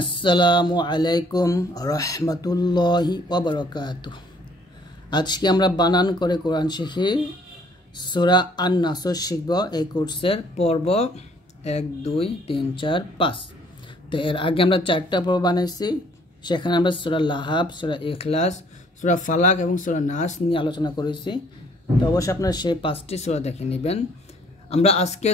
আসসালামু আলাইকুম রহমতুল্লাহি ওয়া বারাকাতুহু। আজকে আমরা বানান করে কোরআন শিখি। সূরা আন-নাসর শিখব। এই কোর্সের পর্ব 1, 2, 3, 4, 5। তো এর আগে আমরা 4টা পর্ব বানাইছি। সেখানে আমরা সূরা লাহাব, সূরা ইখলাস, সূরা ফালাক এবং সূরা নাস নিয়ে আলোচনা করেছি। তো অবশ্যই আপনারা সেই 5টি সূরা দেখে নেবেন। আমরা আজকে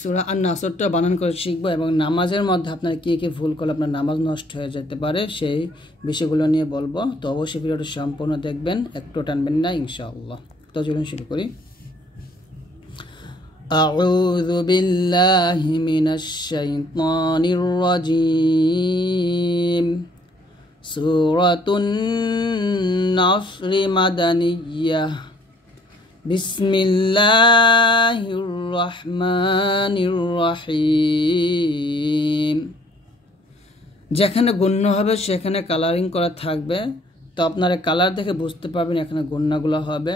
সূরা আন-নাসরটা বানান করে শিখব এবং নামাজের মধ্যে আপনারা কি কি ভুল করলে আপনার নামাজ নষ্ট হয়ে যেতে পারে সেই বিষয়গুলো নিয়ে বলবো। তো অবশ্যই ভিডিওটা সম্পূর্ণ দেখবেন, একটু টানবেন না ইনশাআল্লাহ। তো চলুন শুরু করি। আউযু বিল্লাহি মিনাশ শাইতানির রাজীম। সূরাতুন নাসর মাদানিয়াহ। বিসমিল্লাহির রহমানির রহিম। যেখানে গুণ্য হবে সেখানে কালারিং করা থাকবে। তো আপনারা কালার দেখে বুঝতে পারবেন এখানে গুণ্যগুলো হবে।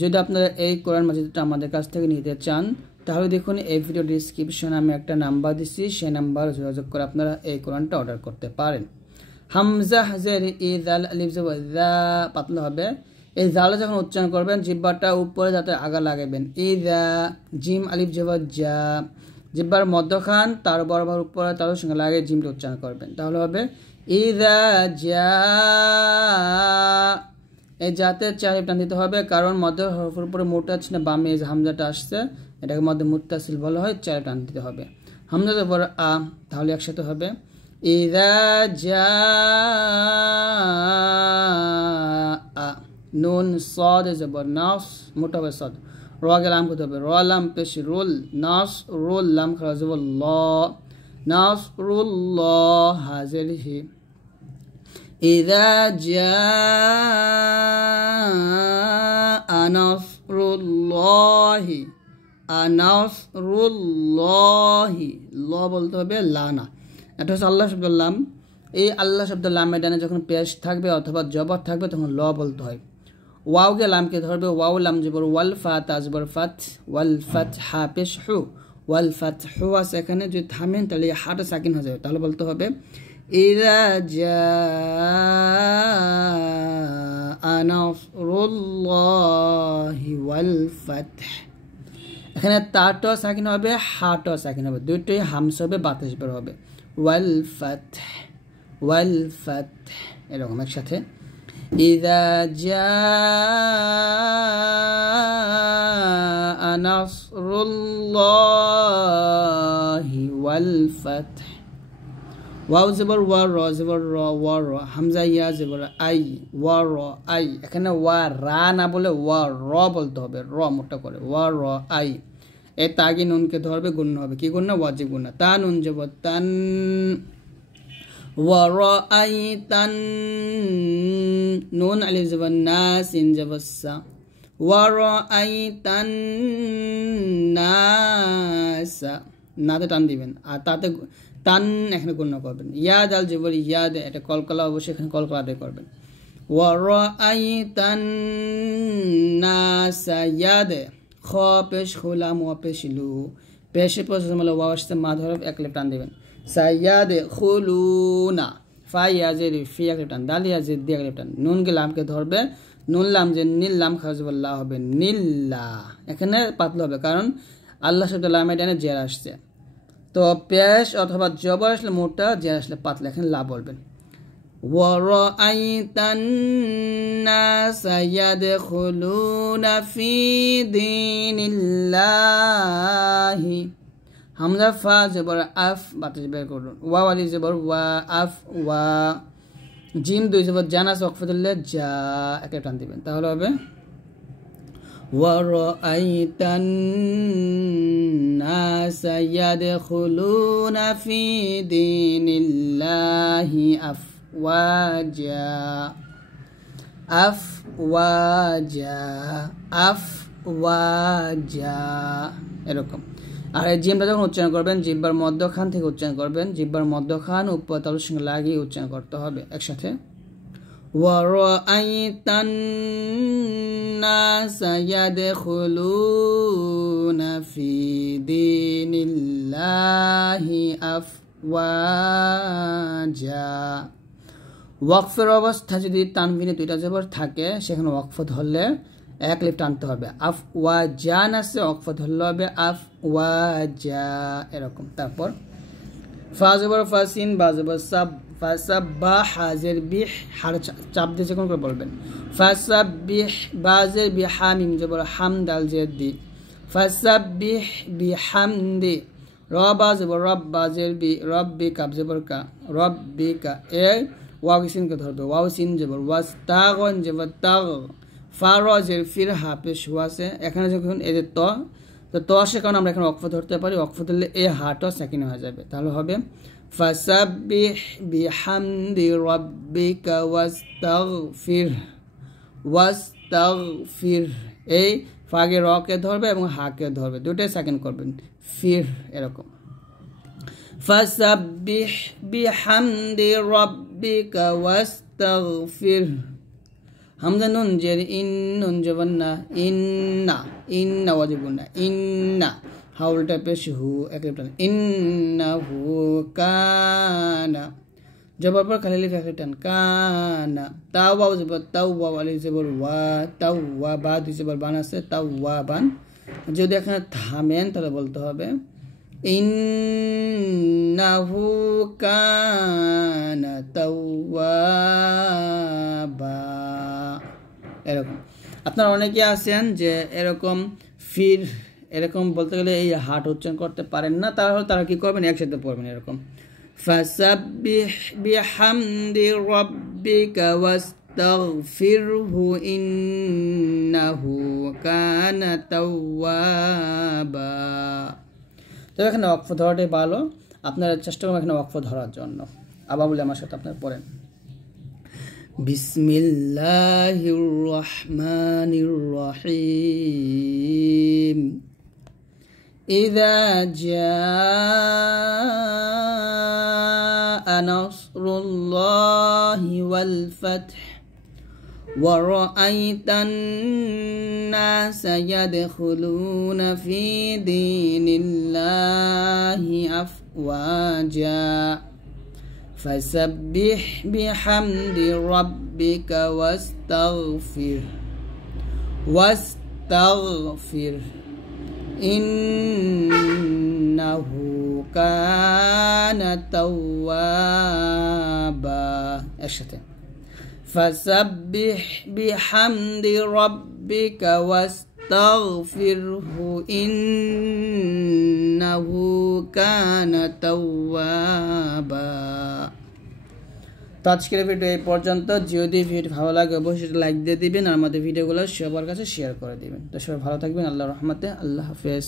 যদি আপনারা এই কোরআন মাজিদটা আমাদের কাছ থেকে নিতে চান তাহলে দেখুন এই ভিডিও ডিসক্রিপশনে আমি একটা নাম্বার দিচ্ছি, সেই নাম্বার যোগাযোগ করে আপনারা এই কোরআনটা অর্ডার করতে পারেন। হামজা জের ইদাল আলিফ জা পাতলা হবে। এই জালে যখন উচ্চারণ করবেন জিহ্বাটা উপরে যাতে আগা লাগাবেন। ইদা জিম আলিফ জবর যা, জিহ্বার মধ্যখান তার বরাবর উপরে তার সঙ্গে লাগিয়ে জিমটা উচ্চারণ করবেন, তাহলে হবে ইদা যা। এই জাতে 4 আলিফ টান দিতে হবে, কারণ মধ্য হরফের উপরে মোটা আছে না, বামে যে হামজাটা আসছে এটাকে মধ্যে মুত্তাসিল বলা হয়। 4 টান দিতে হবে। হামজা জবর আ, তাহলে একসাথে হবে ইদা যা আ। নুন সদ জবর নাস, মোটা হবে সদ। র কে লাম করতে হবে, র লাম পেশ রুল, নাস রুল লাম খারা জবর ল, নাস রুল ল হাজির হি। ইদা জাআ নাসরুল্লাহি, আনাসরুল্লাহি, ল বলতে হবে লানা। এটা হচ্ছে আল্লাহ শব্দ লাম। এই আল্লাহ শব্দ লামের ডানে যখন পেশ থাকবে অথবা জবর থাকবে তখন ল বলতে হয়। ওয়াওকে লামকে ধরবে, ওয়াও লাম জবর ওয়াল, ফাত আজবর ফাত, ওয়াল ফাত হা পেশ হু, ওয়াল ফাত হু আছে এখানে, যদি থামেন তাহলে হাটা সাকিন হয়ে যাবে, তাহলে বলতে হবে ইযা জাআ নাসরুল্লাহি ওয়াল ফাত। এখানে তাটা সাকিন হবে, হাটা সাকিন হবে, দুটোই হামস হবে, বাতাস বের হবে। ওয়াল ফাত, ওয়াল ফাত, এরকম একসাথে। ইযা জাআ নাসরুল্লাহি ওয়াল ফাত। ওয়াও জবর ওয়া, র জবর র, ওয়া র, হামজা ইয়া জবর আই, ওয়া র আই। এখানে ওয়া রা না বলে ওয়া র বলতে হবে, র মোটা করে, ওয়া র আই। এই তাগি নুনকে ধরবে, গুণ্য হবে। কি গুণ্য? ওয়াজিব গুণ্য। তা নুন জবর তান, ওয়া র আই তান। নুন আলিফ জবর না, সিন জবর সা, ওয়া র আই তান নাসা। নাতে টান দিবেন আর তাতে তান এখানে গুণ্য করবেন। ইয়াদ আল জবর ইয়াদ, এটা কলকলা অবশ্যই এখানে কলকলা আদায় করবেন। ওয়া র আই তান নাসা ইয়াদ। খ পেশ খুলাম, ওয়া পেশ লু, পেশে পেশ মানে ওয়া আসতে মা ধরব, এক লিফ টান দিবেন। সাইয়াদ খুলুনা, ফা ইয়াজের ফি এক লিফ টান, দাল ইয়াজের দি এক লিফ টান। নুন কে লামকে ধরবে, নুন লাম যে নীল লাম খাজবুল্লাহ হবে নীল্লা। এখানে পাতলা হবে কারণ আল্লাহ শব্দ লামে ডানে জের আসছে। তো পেশ অথবা জবর আসলে মোটা, জের আসলে পাতলা, এখানে লা বলবেন। ওয়া রাআইতান নাসা ইয়াদখুলুনা ফি দীনিল্লাহি। হামজা ফা জবর আফ, বাতাস বের করুন। ওয়া আলিফ জবর ওয়া, আফ ওয়া। জিম দুই জবর জানা, ওয়াকফ দিলে যা, একটা টান দিবেন, তাহলে হবে ওয়া রাআইতান নাসা ইয়াদখুলুনা ফি দীনিল্লাহি আফওয়াজা, আফওয়াজা, আফওয়াজা, এরকম। আর এই জিমটা যখন উচ্চারণ করবেন জিহ্বার মধ্যখান থেকে উচ্চারণ করবেন, জিহ্বার মধ্যখান উপর তালুর সঙ্গে লাগিয়ে উচ্চারণ করতে হবে একসাথে। ওয়া রাআইতান নাসা ইয়াদখুলুনা ফি দীনিল্লাহি আফওয়াজা। আফওয়াজা। ওয়াকফের অবস্থা যদি তানবিনে দুইটা জবর থাকে সেখানে ওয়াকফ ধরলে এক লিফ টানতে হবে। আফওয়াজান আছে, ওয়াকফ ধরলে হবে আফওয়াজা এরকম। তারপর ফা জবর ফাসিন, বা জবর সাব, ফাসাব্বাহ হাজের বিহ, হার চাপ দিয়ে কোন করে বলবেন। ফাসাব্বিহ বাজের বিহা, মিম জবর হাম, দাল জের দি, ফাসাব্বিহ বিহামদি। র বা জবর রব, বাজের বি, রব্বি কাব জবর কা, রব্বিকা। এই ওয়াও সিনকে ধরবে, ওয়াও সিন জবর ওয়াস, তাগন জবর তাগ, ফা র জের ফির, হাফেশ হুয়া আছে। এখানে যখন এই যে তো আসে কারণে আমরা এখানে ওয়াকফ ধরতে পারি। ওয়াকফ ধরলে এই হাটও সেকেন্ড হয়ে যাবে, তাহলে হবে ফাসাব্বিহ বিহামদি রাব্বিকা ওয়াস্তাগফির, ওয়াস্তাগফির। এই ফাগে রকে ধরবে এবং হাকে ধরবে, দুটোই সেকেন্ড করবেন, ফির এরকম। ফাসাব্বিহ বিহামদি রাব্বিকা ওয়াস্তাগফির। হামজা নুন জের ইন, নুন জবর না, ইন্না, ইন্না ওয়াজিবুন না, ইন্না। হাউলটা পেশ হু, এক লিফ টান, ইন্নাহু কানা। জবর পর খালি লিফ এক লিফ টান, কানা। তাওবা জবর তাওবা, আলিফ জবর ওয়া, তাওয়া বা দুই জবর বান আছে, তাওয়া বান। যদি এখানে থামেন তাহলে বলতে হবে ইন্নাহু কানা তাওয়াবা এরকম। আপনারা অনেকে আছেন যে এরকম ফির এরকম বলতে গেলে এই হাট উচ্চারণ করতে পারেন না, তাহলে তারা কি করবেন, একসাথে পড়বেন এরকম ফাসাব্বিহ বিহামদি রাব্বিকা ওয়াস্তাগফিরহু ইন্নাহু কানা তাওয়াবা। তো এখানে ওয়াকফ ধরাটাই ভালো, আপনারা চেষ্টা করবেন এখানে ওয়াকফ ধরার জন্য। আবার বলে আমার সাথে আপনারা পড়েন, বিসমিল্লাহির রহমানির রহিম। ইযা জাআ নাসরুল্লাহি ওয়াল ফাতহ وَرَأَيْتَ النَّاسَ يَدْخُلُونَ فِي دِينِ اللَّهِ أَفْوَاجًا فَسَبِّحْ بِحَمْدِ رَبِّكَ وَاسْتَغْفِرْ إِنَّهُ كَانَ تَوَّابًا। একসাথে فسبح بحمد ربك واستغفره إنه كان توابا। তো আজকের ভিডিও এই পর্যন্ত। যদি ভিডিও ভালো লাগে অবশ্যই লাইক দিয়ে দিবেন আর আমাদের ভিডিওগুলো সবার কাছে শেয়ার করে দিবেন। তো সবাই ভালো থাকবেন, আল্লাহর রহমতে, আল্লাহ হাফেজ।